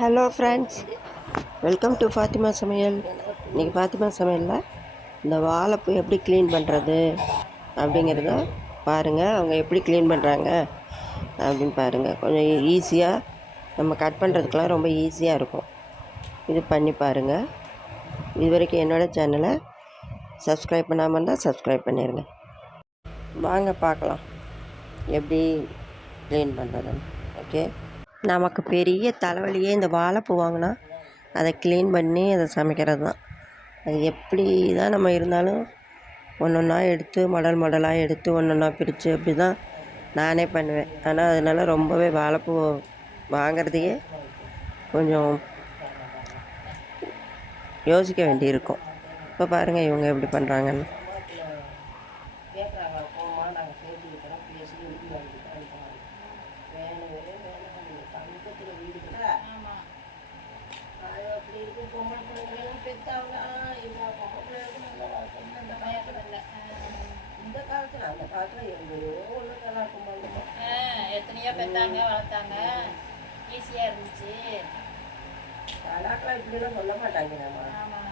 Hello friends welcome to Fathima சமையல் இன்றைக்கி ஃபாத்திமா சமையலில் இந்த வாழைப்பூ எப்படி க்ளீன் பண்ணுறது அப்படிங்கிறத பாருங்கள் அவங்க எப்படி க்ளீன் பண்ணுறாங்க அப்படின்னு பாருங்கள் கொஞ்சம் ஈஸியாக நம்ம கட் பண்ணுறதுக்கெலாம் ரொம்ப ஈஸியாக இருக்கும். இது பண்ணி பாருங்கள் இது வரைக்கும் என்னோடய சேனலை சப்ஸ்கிரைப் பண்ணாமல் இருந்தால் சப்ஸ்கிரைப் பண்ணிடுங்க வாங்க பார்க்கலாம். எப்படி க்ளீன் பண்ணுறதுன்னு ஓகே நமக்கு பெரிய தலைவலியே இந்த வாழைப்பூ வாங்கினா அதை க்ளீன் பண்ணி அதை சமைக்கிறது தான் அது எப்படி தான் நம்ம இருந்தாலும் ஒன்று ஒன்றா எடுத்து மடல் மடலாக எடுத்து ஒன்று ஒன்றா பிரித்து அப்படி தான் நானே பண்ணுவேன். ஆனால் அதனால ரொம்பவே வாழைப்பூ வாங்குறதையே கொஞ்சம் யோசிக்க வேண்டியிருக்கும். இப்போ பாருங்கள் இவங்க எப்படி பண்ணுறாங்கன்னு பெத்தாங்க வளர்த்தாங்க. ஈஸியாக இருந்துச்சு. கலாக்கெல்லாம் இப்படிலாம் சொல்ல மாட்டாங்க நம்ம. ஆமாம்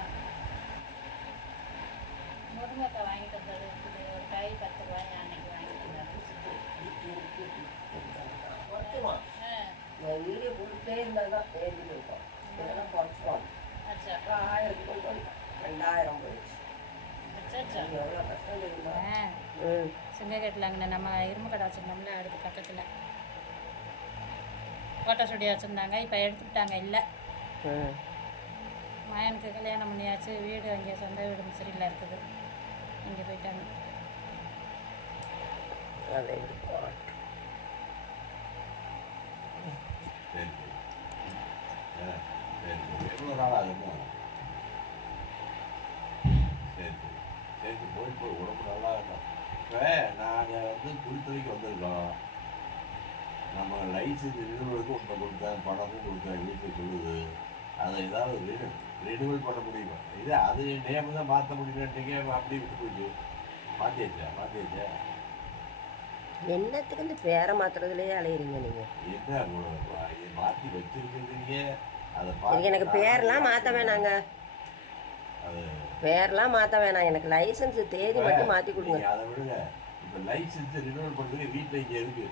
முருங்கைக்காய் வாங்கிட்டு வந்தது இருக்குது. ஒரு காய் பத்து ரூபாய் அன்னைக்கு வாங்கிட்டு இந்த வீடியோ கொடுத்தே இருந்தால் தான் ஏறி இருக்கும் இதெல்லாம் ஆயிரத்தி கொண்டு வந்துட்டான். ரெண்டாயிரம் போயிடுச்சு. எவ்வளோ கஷ்டம் தெரியுமா? ஆ. ம். சிங்கக்கட்டில் நம்ம இரும்பு கடை வச்சுருந்தோம்ல அடுத்த பக்கத்தில். ஃபோட்டோ ஸ்டுடியோ வச்சுருந்தாங்க. இப்போ எடுத்துக்கிட்டாங்க. இல்லை. மயனுக்கு கல்யாணம் பண்ணியாச்சு. வீடு அங்கே சொந்த வீடு முசிறியில் இருக்குது. இங்கே போயிட்டாங்க. அதை எடுப்போம் சரி சரி ஆ, சரி சரி எவ்வளோ நாள் ஆகுமோ சரி சரி சரி. சரி போய் போய் உடம்பு நல்லா இருக்கும் இப்போ நாங்கள் வந்து குளித்துறைக்கு வந்திருக்கோம். நம்ம லைசன்ஸ் ரினிவலுக்கு ஒன்று கொடுத்தேன் பணமும் கொடுத்தேன் வீட்டில் சொல்லுது அதை ஏதாவது ரினு ரினிவல் பண்ண முடியுமா? இது அது நேம் தான் மாற்ற முடியலன்ட்டீங்க அப்படியே விட்டு போச்சு. மாற்றியாச்சா மாற்றியாச்சா என்னத்துக்கு இந்த பேரை மாத்துறதுலயே அலையிறீங்க நீங்க? என்ன மாற்றி வச்சிருக்கிறீங்க அதை எனக்கு பேர்லாம் மாற்ற வேணாங்க. பேர்லாம் மாற்ற வேணாம். எனக்கு லைசன்ஸ் தேதி மட்டும் மாற்றி கொடுங்க. அதை விடுங்க. இப்போ லைசன்ஸ் ரினிவல் பண்ணுறதுக்கு வீட்டில் இங்கே இருக்கு.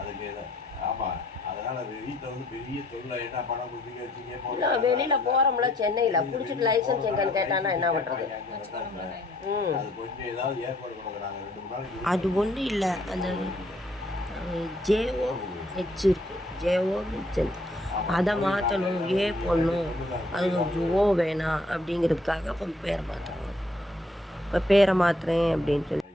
அதுக்கு எத- ஆமா அதனால வீட்டில் வந்து பெரிய தொழில் என்ன பணம் கொடுத்தீங்க வச்சீங்க இல்லை வெளியில போறோம்ல சென்னையில பிடிச்சிட்டு லைசன்ஸ் எங்கன்னு கேட்டானா என்ன பண்றது? ம். அது கொஞ்சம் ஏதாவது ஏற்பாடு பண்ணுங்க நாங்கள் ரெண்டு மூணு நாளைக்கு அது ஒன்றும் இல்லை அந்த ஜேஓ ஹெச் இருக்கு. ஜேஓ ஹெச் அதை மாற்றணும் ஏ போடணும் அது ஓ வேணாம் அப்படிங்கிறதுக்காக இப்போ பேரை மாற்றணும் இப்போ பேரை மாற்றுறேன் அப்படின்னு சொல்லி.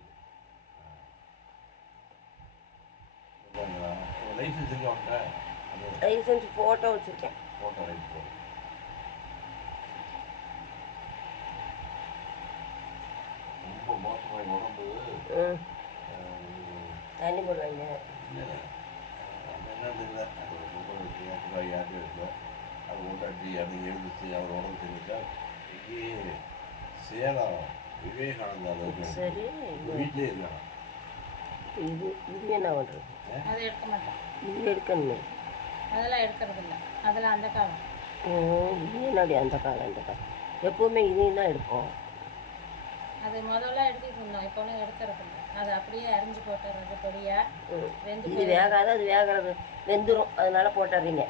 லைசன்ஸ் எங்கே வாங்க லைசன்ஸ் ஃபோட்டோ வச்சுருக்கேன் போட்டோ ரைட் போடு ரொம்ப மோசமாகி உடம்பு தண்ணி போடுவாங்க என்னன்னு அது யாரும் அது அது எழுந்துச்சு அவர் உடம்பு தெரிஞ்சா சேலம் விவேகானந்தா வீட்டிலே இருக்காங்க இது இது என்ன பண்ணுறது? அதை எடுக்க மாட்டோம். இது எடுக்கணுமே. அதெல்லாம் எடுக்கிறது இல்லை அதெல்லாம் அந்த காலம். இது என்னடி அந்த காலம் இந்த காலம்? எப்போவுமே இதையும் தான் எடுப்போம். அது முதல்ல எடுத்துட்டு இருந்தோம். இப்போலாம் எடுக்கிறது இல்லை அது அப்படியே அரிஞ்சு போட்டுறது பொடியா ம். வெந்து இது வேகாது அது வேகிறது வெந்துடும் அதனால போட்டுறீங்க.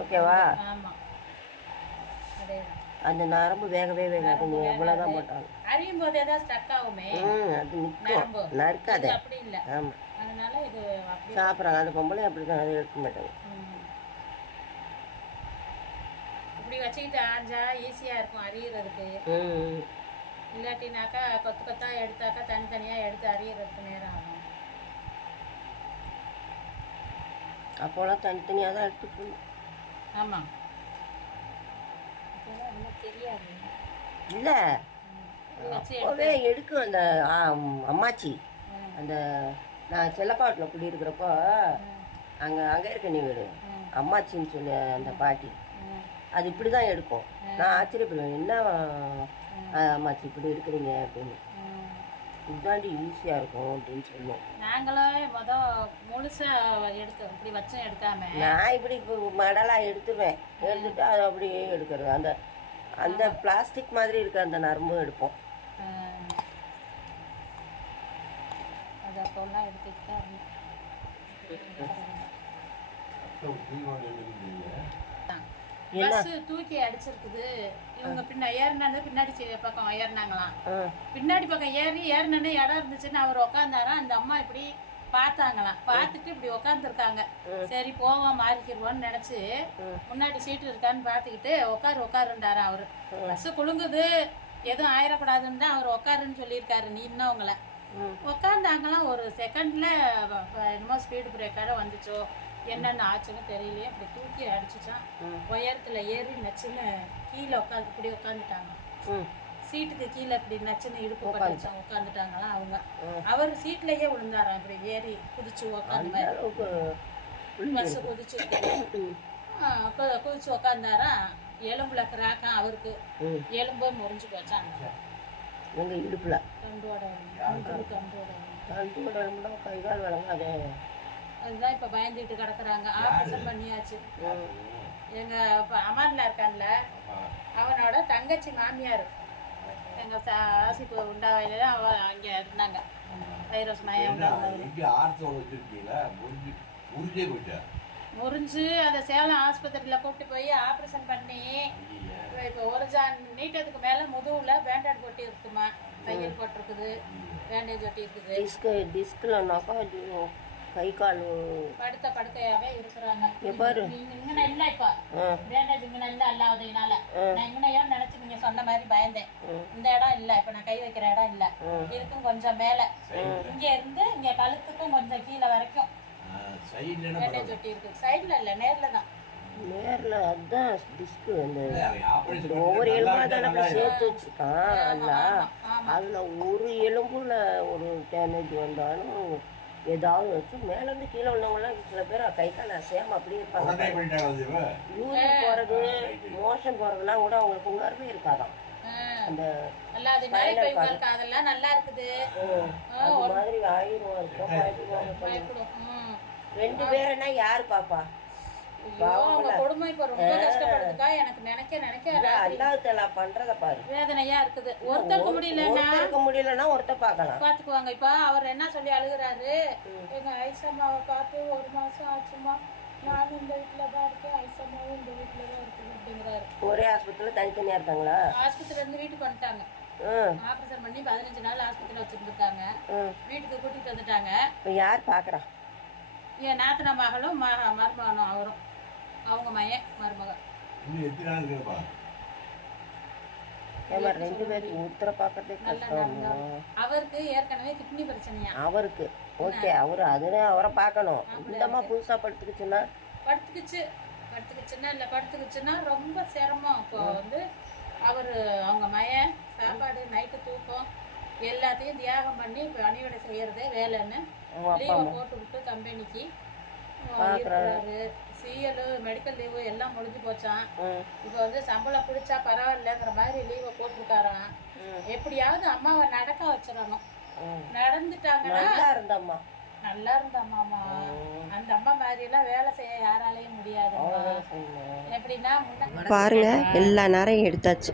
ஓகேவா? ஆமாம் அதே தான் அந்த நரம்பு வேகவே வேகாது நீ எவ்வளோதான் போட்டாலும் அறியும் போது ஏதாவது ஸ்டக் ஆகுமே? ம் அது. நிற்கும் நறுக்காத. அப்படி இல்லை. ஆமாம் அதனால இது சாப்பிட்றாங்க. அந்த பொம்பளை அப்படி தான் அதை எடுக்க மாட்டாங்க. இப்படி வச்சுக்கிட்டு ஆஞ்சா ஈஸியாக இருக்கும் அரியறதுக்கு. ம். இல்லாட்டினாக்கா கொத்து கொத்தா எடுத்தாக்கா தனித்தனியாக எடுத்து அரியறதுக்கு நேரம் ஆகும். அப்போலாம் தனித்தனியாக தான் எடுத்துக்கணும். ஆமாம் தெரியாது. இல்லை. அப்போவே எடுக்கும் அந்த அம்மாச்சி. அந்த நான் செல்லப்பாட்டில் குடியிருக்கிறப்போ அங்கே அங்கே இருக்க நீ வீடு. அம்மாச்சின்னு சொல்லி அந்த பாட்டி. அது இப்படி தான் எடுக்கும் நான் ஆச்சரியப்படுவேன். என்ன அம்மாச்சி இப்படி இருக்கிறீங்க அப்படின்னு. ம். இதுதாண்டி ஈஸியாக இருக்கும் அப்படின்னு சொல்லுவோம். நாங்களும் மொதல் முழுசாக எடுத்தோம் இப்படி வச்சும் எடுக்காம. நான் இப்படி இப்போ மடலாக எடுத்துருவேன். எடுத்துட்டு அதை அப்படியே எடுக்கிறது. அந்த அந்த பிளாஸ்டிக் மாதிரி இருக்க அந்த நரம்பும் எடுப்போம். அது அப்போல்லாம் எடுத்துக்கிட்டா அப்படி அப்புறம் தீவிரம் எழுதுறீங்க பஸ் தூக்கி அடிச்சிருக்குது. இவங்க பின்ன ஏறினாங்க பின்னாடி பக்கம் ஏறினாங்களாம். பின்னாடி பக்கம் ஏறி ஏறினே இடம் இருந்துச்சுன்னு அவர் உக்காந்தாராம். அந்த அம்மா இப்படி பார்த்தாங்களாம். பார்த்துட்டு இப்படி உக்காந்துருக்காங்க. சரி போவோம் மாறிக்கிடுவோம்னு நினைச்சு முன்னாடி சீட்டு இருக்கான்னு பார்த்துக்கிட்டு உட்காரு உட்காருண்டாரா அவரு. பஸ் குலுங்குது. எதுவும் ஆயிடக்கூடாதுன்னு தான் அவர் உட்காருன்னு சொல்லியிருக்காரு. நீ இன்னவங்கள உட்காந்தாங்களாம் ஒரு செகண்ட்ல என்னமோ ஸ்பீடு பிரேக்கரை வந்துச்சோ என்னென்ன ஆச்சுன்னு தெரியலையே. அப்படி தூக்கி அடிச்சுச்சான் உயரத்துல ஏறி நச்சுன்னு கீழே உட்காந்து இப்படி உட்காந்துட்டாங்க சீட்டுக்கு கீழே இப்படி நச்சுன்னு இடுப்பு பட்டுச்சான் உட்காந்துட்டாங்களாம் அவங்க? அவர் சீட்லயே விழுந்தாராம் இப்படி ஏறி குதிச்சு உட்காந்து பஸ் குதிச்சு குதிச்சு உட்காந்தாரா எலும்புல கிராக்கம் அவருக்கு. எலும்பு முறிஞ்சு போச்சாங்க எங்கள் இடுப்பில். கண்டோட கண்டோட? கண்டோட கை கால் அதுதான் இப்ப பயந்துட்டு கிடக்குறாங்க. ஆபரேஷன் பண்ணியாச்சு. எங்க அமர்ல இருக்கான்ல. அவனோட தங்கச்சி மாமியார். எங்க ஆசிப்பு உண்டாவையில அவ அங்க இருந்தாங்க. வைரஸ் மயம் முறிஞ்சு அதை சேலம் ஆஸ்பத்திரியில கூப்பிட்டு போய் ஆபரேஷன் பண்ணி இப்போ ஒரு ஜான் நீட்டதுக்கு மேல முதுகுல பேண்டேட் போட்டி இருக்குமா தையல் போட்டிருக்குது பேண்டேஜ் ஒட்டி இருக்குது. டிஸ்க்கு டிஸ்கில்னாக்கா இது கை கால் படுத்த படுக்கையாவே இருக்கிறாங்க. இங்க பாரு. நீங்க இங்கன இல்ல இப்ப ஆ. பேண்டேஜ் இங்கன இல்ல அல்லாததுனால நான் இங்கனையோ நினைச்சு நீங்க சொன்ன மாதிரி பயந்தேன். இந்த இடம் இல்ல. இப்ப நான் கை வைக்கிற இடம் இல்ல. இருக்கும் கொஞ்சம் மேல. இங்க இருந்து இங்க கழுத்துக்கும் கொஞ்சம் கீழே வரைக்கும். ஒட்டி இருக்கு. சைடுல இல்ல நேர்ல தான். நேரில் அதுதான் டிஸ்க்கு அந்த ஆப்ரேஷன் ஒவ்வொரு எலும்பாக தானே சேர்த்து வச்சுருக்கான் அதில் ஒரு எலும்புல ஒரு டேமேஜ் வந்தாலும் ஏதாவது வச்சு மேலேருந்து கீழே உள்ளவங்கலாம் சில பேர் கை கால் அசையாமல் அப்படியே இருப்பாங்க. யூரின் போகிறது மோஷன் போகிறதுலாம் கூட அவங்களுக்கு உணர்வே இருக்காதாம். ஆ. அந்த அதெல்லாம் நல்லா இருக்குது. அது மாதிரி ஆயிரம் இருக்கும். ரெண்டு பேருன்னா யார் பாப்பா? அவங்க கொடுமை இப்ப ரொம்ப கஷ்டப்படுதுக்கா? எனக்கு நினைக்க நினைக்க அல்லாஹ் பண்றத பாரு. வேதனையா இருக்குது. ஒருத்தருக்கு முடியலன்னா முடியலன்னா ஒருத்த பாத்துக்குவாங்க இப்ப அவர் என்ன சொல்லி அழுகுறாரு? எங்க ஐசம்மாவை பார்த்து ஒரு மாசம் ஆச்சுமா நானும் இந்த வீட்டுல தான் இருக்கேன். ஐசம்மாவும் இந்த வீட்டுல தான் இருக்குது அப்படிங்கிறாரு. ஒரே ஆஸ்பத்திரியில் தனித்தனியா இருக்காங்களா? ஆஸ்பத்திரில இருந்து வீட்டுக்கு வந்துட்டாங்க. ஆபரேஷன் பண்ணி பதினஞ்சு நாள் ஆஸ்பத்திரியில வச்சிருந்துருக்காங்க. வீட்டுக்கு கூட்டிட்டு வந்துட்டாங்க. யார் பார்க்குறா? என் நாத்தனா மகளும் மருமகனும் அவரும். அவங்க இருக்குப்பா ஏமா ரெண்டு உத்தர பார்க்கறதே அவருக்கு ஏற்கனவே கிட்னி பிரச்சனையா? அவருக்கு. ஓகே அவர் அதுனே அவரை பார்க்கணும். இந்தம்மா புதுசா படுத்துக்குச்சுன்னா? படுத்துக்குச்சு. படுத்துக்குச்சுன்னா இல்லை படுத்துக்குச்சுன்னா ரொம்ப சிரமம். இப்போ வந்து அவர் அவங்க மயன் சாப்பாடு நைட்டு தூக்கம் எல்லாத்தையும் தியாகம் பண்ணி இப்போ அணியோட செய்யறதே வேலைன்னு லீவை போட்டு விட்டு கம்பெனிக்கு இருக்கிறாரு. சிஎல் மெடிக்கல் லீவு எல்லாம் முடிஞ்சு போச்சான் இப்போ வந்து சம்பளம் பிடிச்சா பரவாயில்லைங்கிற மாதிரி லீவை போட்டிருக்காராம். எப்படியாவது அம்மாவை நடக்க வச்சிடணும். நடந்துட்டாங்கன்னா நல்லா இருந்தம்மா. நல்லா இருந்த அம்மாமா அந்த அம்மா மாதிரி எல்லாம் வேலை செய்ய யாராலையும் முடியாதும்மா. எப்படின்னா முன்ன பாருங்க எல்லா நேரம் எடுத்தாச்சு.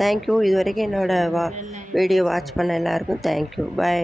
தேங்க்யூ இது வரைக்கும் என்னோட வா வீடியோ வாட்ச் பண்ண எல்லாருக்கும் தேங்க்யூ பை